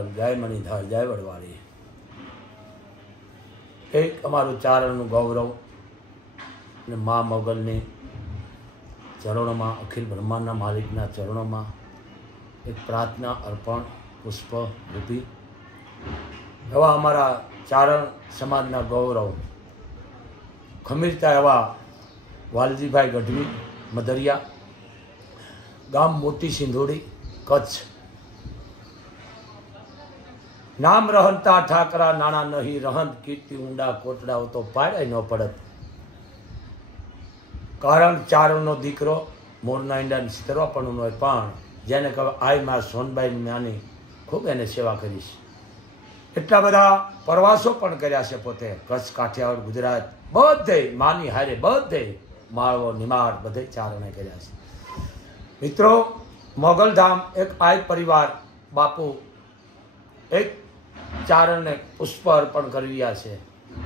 મોગલ, જય મણિધર, જય વડવાળી. એક અમારું ચારણનું ગૌરવ અને મા મોગલની ચરણોમાં, અખિલ બ્રહ્માંડના માલિકના ચરણોમાં એક પ્રાર્થના અર્પણ પુષ્પ રૂપી એવા અમારા ચારણ સમાજના ગૌરવ ખમીરતા એવા વાલજીભાઈ ગઢવી મધરિયા, ગામ મોટી સિંધોડી, કચ્છ. નામ રહનતા ઠાકરા, નાણા નહીં રહંત, કીર્તિ ઊંડા કોટડાઓ તો પાડે ન પડત. કારણ ચારણનો દીકરો મોરના ઈંડાની સિતરવાપણું હોય, પણ જેને કહે આય માં સોનબાઈ નાની, ખૂબ એને સેવા કરીશ. એટલા બધા પ્રવાસો પણ કર્યા છે પોતે, કચ્છ, કાઠિયાવાડ, ગુજરાત, બધે માની હારે, બધે માળવો નિમાડ બધે ચારણે કર્યા છે. મિત્રો, મોગલધામ એક આય પરિવાર બાપુ એક ચારણને પુષ્પ અર્પણ કરી રહ્યા છે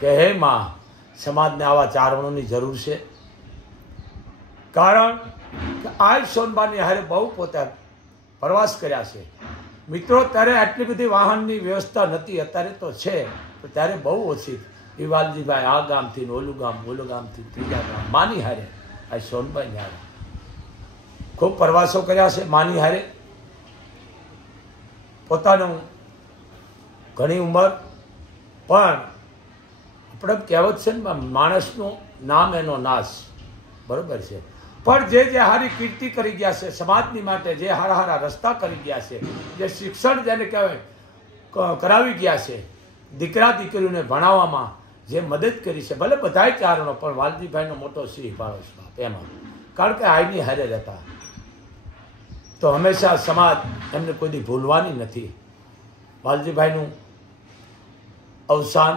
કે હે માં, સમાજને આવા ચારણોની જરૂર છે. કારણ કે આજ સોનબાની હારે બહુ પોતે પ્રવાસ કર્યા છે. મિત્રો, ત્યારે આટલી બધી વાહનની વ્યવસ્થા નથી, અત્યારે તો છે પણ ત્યારે બહુ ઓછી. વિવાલજીભાઈ આ ગામથી ઓલું ગામથી ત્રીજા ગામ માની હારે, આ સોનબાઈની હારે ખૂબ પ્રવાસો કર્યા છે. માની હારે પોતાનું ઘણી ઉંમર, પણ આપણે કહેવત છે ને, માણસનું નામ એનો નાશ, બરોબર છે. પણ જે હારી કીર્તિ કરી ગયા છે સમાજની માટે, જે હારા રસ્તા કરી ગયા છે, જે શિક્ષણ જેને કહેવાય કરાવી ગયા છે, દીકરા દીકરીઓને ભણાવવામાં જે મદદ કરી છે, ભલે બધાય ચારણો, પણ વાલજીભાઈનો મોટો સિંહ ફાળો છે એમાં. કારણ કે આઈની હારે રહેતા, તો હંમેશા સમાજ એમને કોઈ દી ભૂલવાની નથી. વાલજીભાઈનું અવસાન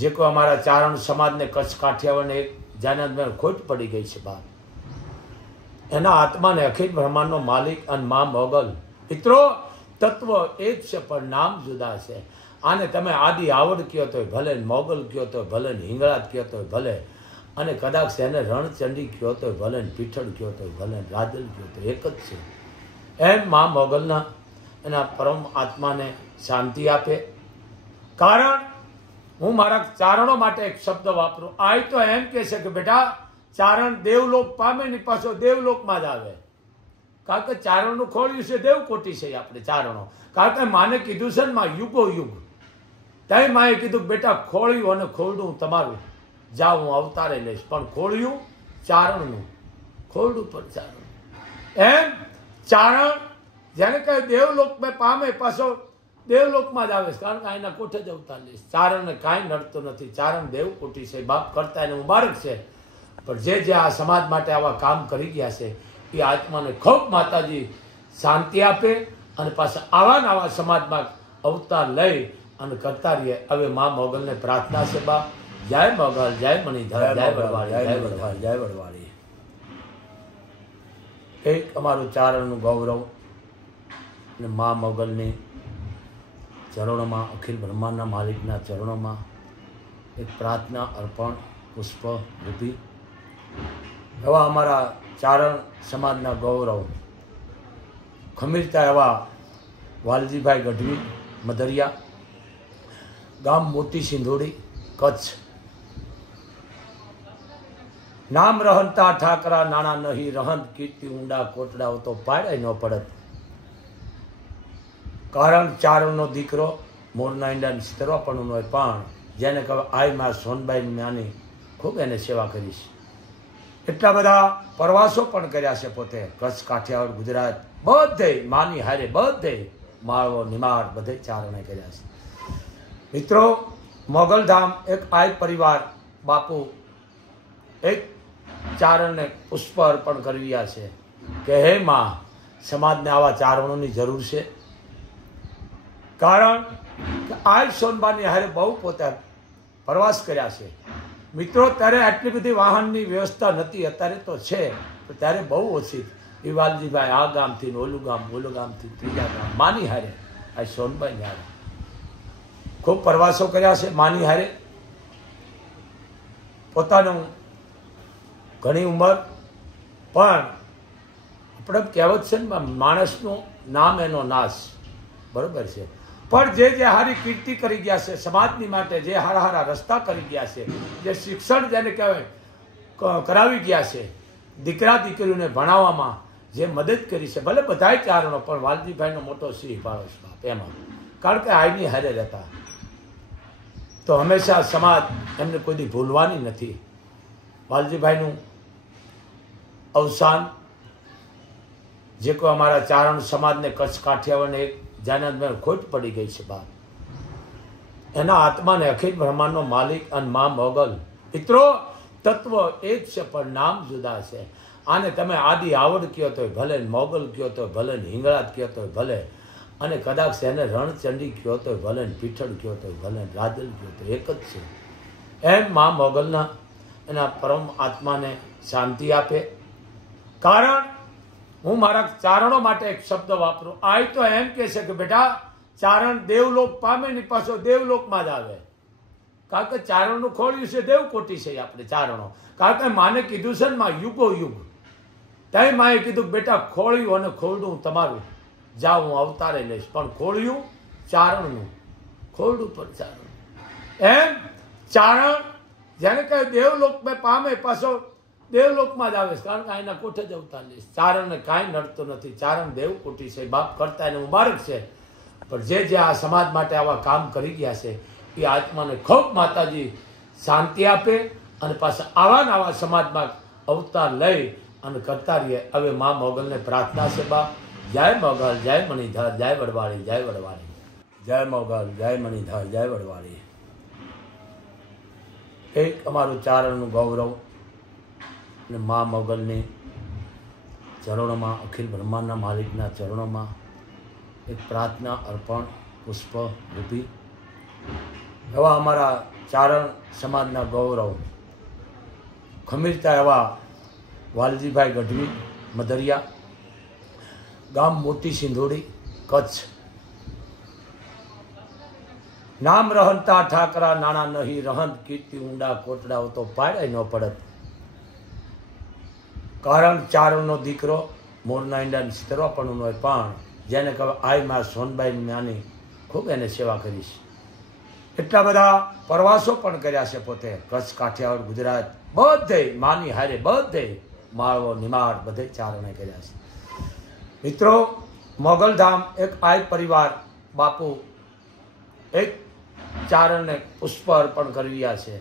જે કોઈ અમારા ચારણ સમાજને, કચ્છ કાઠિયાવાડને એક જાનતમાં ખોટ પડી ગઈ છે બહાર, એના આત્માને અખિલ બ્રહ્માંડનો માલિક અને મા મોગલ. મિત્રો, તત્વ એક છે પણ નામ જુદા છે. આને તમે આદિ આવડ કયો તો ભલે, મોગલ કયો તો ભલે, હિંગળાજ કયો તો ભલે, અને કદાચ એને રણચંડી કયો તો ભલે, પીઠળ કયો તો ભલે, રાદલ કયો તો એક જ છે. એમ મા મોગલના એના પરમ આત્માને શાંતિ આપે. કારણ હું મારા ચારણો માટે એક શબ્દ વાપરું, આ તો એમ કહે છે કે બેટા, ચારણ દેવલોક પામે ને પાછો દેવલોકમાં જ આવે. કારણ કે ચારણનું ખોળ્યું છે દેવકોટી છે આપણે ચારણો. કારણ કે માને કીધું છે ને માં, યુગો યુગ ત્યાં માએ કીધું બેટા, ખોળ્યું અને ખોરડું તમારું, જાઓ હું અવતારે લઈશ, પણ ખોળ્યું ચારણનું, ખોરડું પણ ચારણ. એમ ચારણ જેને કહે દેવલોક પામે પાછો દેવલોકમાં જ આવે છે. કારણ કે એના કોઠે જ અવતાર લઈશ. ચારણને કાંઈ નડતું નથી, ચારણ દેવકોટી છે, બાપ કરતા એને મુબારક છે. પણ જે આ સમાજ માટે આવા કામ કરી ગયા છે, એ આત્માને ખૂબ માતાજી શાંતિ આપે, અને પાછા આવા નવા સમાજમાં અવતાર લઈ અને કરતા રહીએ. હવે મા મોગલને પ્રાર્થના છે બાપ, જય મોગલ, જય મણિધર, જય વડવાળી, જય વડવાળી, જય વડવાળી. એક અમારું ચારણનું ગૌરવ અને મા મોગલની ચરણોમાં, અખિલ બ્રહ્માંડના માલિકના ચરણોમાં એક પ્રાર્થના અર્પણ પુષ્પ રૂપી એવા અમારા ચારણ સમાજના ગૌરવ ખમીરતા એવા વાલજીભાઈ ગઢવી મધરિયા, ગામ મોટી સિંધોડી, કચ્છ. નામ રહનતા ઠાકરા, નાણા નહીં રહંત, કીર્તિ ઊંડા કોટડાઓ તો પાડે ન પડત. કારણ ચારણનો દીકરો મોરના ઈંડાની સિતરવાપણું હોય, પણ જેને કહે આય માં સોનબાઈ નાની, ખૂબ એને સેવા કરીશ. એટલા બધા પ્રવાસો પણ કર્યા છે પોતે, કચ્છ, કાઠિયાવાડ, ગુજરાત, બધે માની હારે, બધે માળવો નિમાડ બધે ચારણે કર્યા છે. મિત્રો, મોગલધામ એક આય પરિવાર બાપુ એક ચારણને પુષ્પ અર્પણ કરી રહ્યા છે કે હે માં, સમાજને આવા ચારણોની જરૂર છે. કારણ કે આજ સોનબાની હારે બહુ પોતે પ્રવાસ કર્યા છે. મિત્રો, ત્યારે આટલી બધી વાહનની વ્યવસ્થા નથી, અત્યારે તો છે પણ ત્યારે બહુ ઓછી. વિવાલજીભાઈ આ ગામથી ઓલું ગામથી ત્રીજા ગામ માની હારે, આ સોનબાઈની હારે ખૂબ પ્રવાસો કર્યા છે. માની હારે પોતાનું ઘણી ઉંમર, પણ આપણે કહેવત છે ને, માણસનું નામ એનો નાશ, બરોબર છે. પણ જે હારી કીર્તિ કરી ગયા છે સમાજની માટે, જે હારા હારા રસ્તા કરી ગયા છે, જે શિક્ષણ જેને કહેવાય કરાવી ગયા છે, દીકરા દીકરીઓને ભણાવવામાં જે મદદ કરી છે, ભલે બધાય ચારણો, પણ વાલજીભાઈનો મોટો સિંહ ફાળો છે બાપ એમાં. કારણ કે આઈની હારે રહેતા, તો હંમેશા સમાજ એમને કોઈ દી ભૂલવાની નથી. વાલજીભાઈનું અવસાન જે કોઈ અમારા ચારણ સમાજને કચ્છ કાઠિયાવાડને એક જાનંદમાં ખોટ પડી ગઈ છે બાપ. એના આત્માને અખિલ બ્રહ્માંડનો માલિક અને મા મોગલ મિત્રો તત્વ એક છે પણ નામ જુદા છે. આને તમે આદિ આવડ કયો તો ભલે, મોગલ કયો તો ભલે, હિંગળાજ કયો તો ભલે, અને કદાચ એને રણચંડી કયો તો ભલે, પીઠળ કયો તો ભલે, રાદલ કયો તો એક જ છે. એમ મા મોગલના એના પરમ આત્માને શાંતિ આપે. કારણ હું મારા ચારણો માટે એક શબ્દ વાપરું. આ તો એમ કહે છે કે બેટા ચારણ દેવલોક પામે ને પાછો દેવલોકમાં જ આવે. કારણ કે ચારણનું ખોળ્યું છે દેવકોટી છે આપણે ચારણો. કારણ કે માને કીધું છે ને માં યુગો યુગ, ત્યાં માએ કીધું બેટા ખોળ્યું અને ખોરડું તમારું, જાઓ હું અવતારે લઈશ, પણ ખોળ્યું ચારણનું, ખોરડું પણ ચારણ. એમ ચારણ જેને કહે દેવલોક મેં પામે પાછો દેવલોકમાં જ આવે છે. કારણ કે એના કોઠે જ અવતાર લઈશ. ચારણને કાંઈ નડતું નથી. ચારણ દેવકોટી છે, બાપ કરતા એને મુબારક છે. પણ જે આ સમાજ માટે આવા કામ કરી ગયા છે એ આત્માને ખૂબ માતાજી શાંતિ આપે અને પાછા આવા ને આવા સમાજમાં અવતાર લઈ અને કરતા રહીએ. હવે મા મોગલને પ્રાર્થના છે બાપ. જય મોગલ, જય મણિધર, જય વડવાળી, જય વડવાળી, જય મોગલ, જય મણિધર, જય વડવાળી. એક અમારું ચારણનું ગૌરવ અને મા મોગલની ચરણોમાં, અખિલ બ્રહ્માંડના માલિકના ચરણોમાં એક પ્રાર્થના અર્પણ પુષ્પ રૂપી. એવા અમારા ચારણ સમાજના ગૌરવ ખમીરતા એવા વાલજીભાઈ ગઢવી મધરિયા, ગામ મોટી સિંધોડી, કચ્છ. નામ રહનતા ઠાકરા, નાણા નહીં રહંત, કીર્તિ ઊંડા કોટડાઓ તો પાડે ન પડત. કારણ ચારણનો દીકરો મોરના ઈંડાની સિતરવા પણ હોય, પણ જેને કહે આઈ માં સોનબાઈ નાની ખૂબ એને સેવા કરીશ. એટલા બધા પ્રવાસો પણ કર્યા છે પોતે, કચ્છ, કાઠિયાવાડ, ગુજરાત, બધે માની હારે, બધે માળવો નિમાડ બધે ચારણે કર્યા છે. મિત્રો મોગલધામ એક આય પરિવાર બાપુ એક ચારણને પુષ્પ અર્પણ કરી રહ્યા છે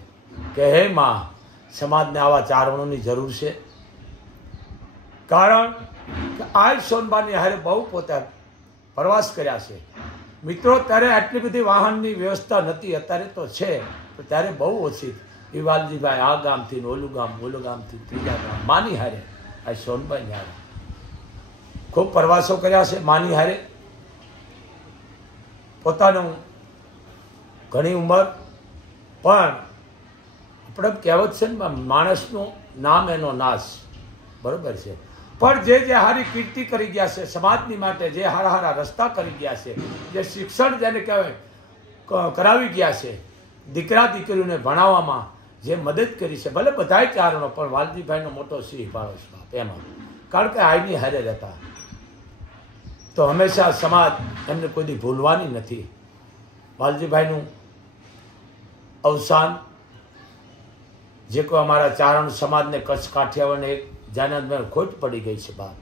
કે હે માં, સમાજને આવા ચારણોની જરૂર છે. કારણ કે આય સોનબાની હારે બહુ પોતે પ્રવાસ કર્યા છે. મિત્રો ત્યારે આટલી બધી વાહનની વ્યવસ્થા નથી, અત્યારે તો છે પણ ત્યારે બહુ ઓછી. વાલજીભાઈ આ ગામથી ઓલું ગામથી ત્રીજા ગામ માની હારે, આ સોનબાઈની હારે ખૂબ પ્રવાસો કર્યા છે. માની હારે પોતાનું ઘણી ઉંમર, પણ આપણે કહેવત છે ને માણસનું નામ એનો નાશ, બરોબર છે. પણ જે હારી કીર્તિ કરી ગયા છે સમાજની માટે, જે હારા હારા રસ્તા કરી ગયા છે, જે શિક્ષણ જેને કહેવાય કરાવી ગયા છે, દીકરા દીકરીઓને ભણાવવામાં જે મદદ કરી છે, ભલે બધાય ચારણો, પણ વાલજીભાઈનો મોટો સિંહ ફાળો છે બાપ એમાં. કારણ કે આઈની હારે રહેતા, તો હંમેશા સમાજ એમને કોઈ દી ભૂલવાની નથી. વાલજીભાઈનું અવસાન જે કોઈ અમારા ચારણ સમાજને કચ્છ કાઠિયાવાડને એક જાનંદમાં ખોટ પડી ગઈ છે બાપ.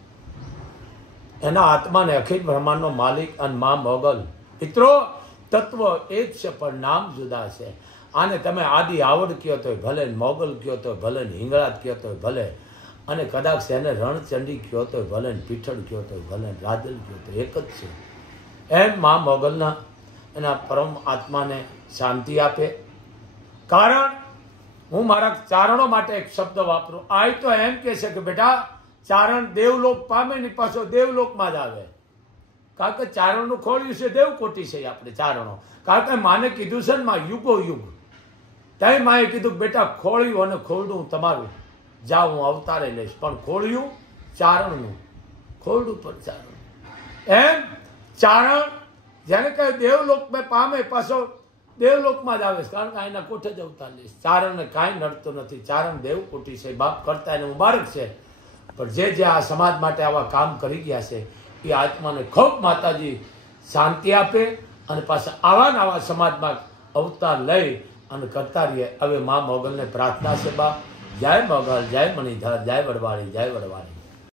એના આત્માને અખિલ બ્રહ્માંડનો માલિક અને મા મોગલ મિત્રો તત્વ એક છે પણ નામ જુદા છે. આને તમે આદિ આવડ કયો તો ભલે, મોગલ કયો તો ભલે, હિંગળાજ કયો તો ભલે, અને કદાચ એને રણચંડી કયો તો ભલે, પીઠળ કયો તો ભલે, રાદલ કયો તો એક જ છે. એમ મા મોગલના એના પરમ આત્માને શાંતિ આપે. કારણ હું મારા ચારણો માટે એક શબ્દ વાપરું. આ તો એમ કહે છે કે બેટા ચારણ દેવલોક પામે ને પાછો દેવલોકમાં જ આવે. કારણ કે ચારણનું ખોળ્યું છે દેવકોટી છે આપણે ચારણો. કારણ કે માને કીધું છે ને માં યુગો યુગ, ત્યાં માએ કીધું બેટા ખોળ્યું અને ખોરડું તમારું, જાઓ હું અવતારે લઈશ, પણ ખોળ્યું ચારણનું, ખોરડું પણ ચારણ. એમ ચારણ જેને કહે દેવલોક મેં પામે પાછો દેવલોકમાં જ આવે છે. કારણ કે એના કોઠે જ અવતાર લઈશ. ચારણને કાંઈ નડતું નથી. ચારણ દેવકોટી છે, બાપ કરતા એને મુબારક છે. પણ જે આ સમાજ માટે આવા કામ કરી ગયા છે એ આત્માને ખૂબ માતાજી શાંતિ આપે અને પાછા આવા ને આવા સમાજમાં અવતાર લઈ અને કરતા રહીએ. હવે મા મોગલને પ્રાર્થના છે બા. જય મોગલ, જય મણિધર, જય વડવાળી, જય વડવાળી.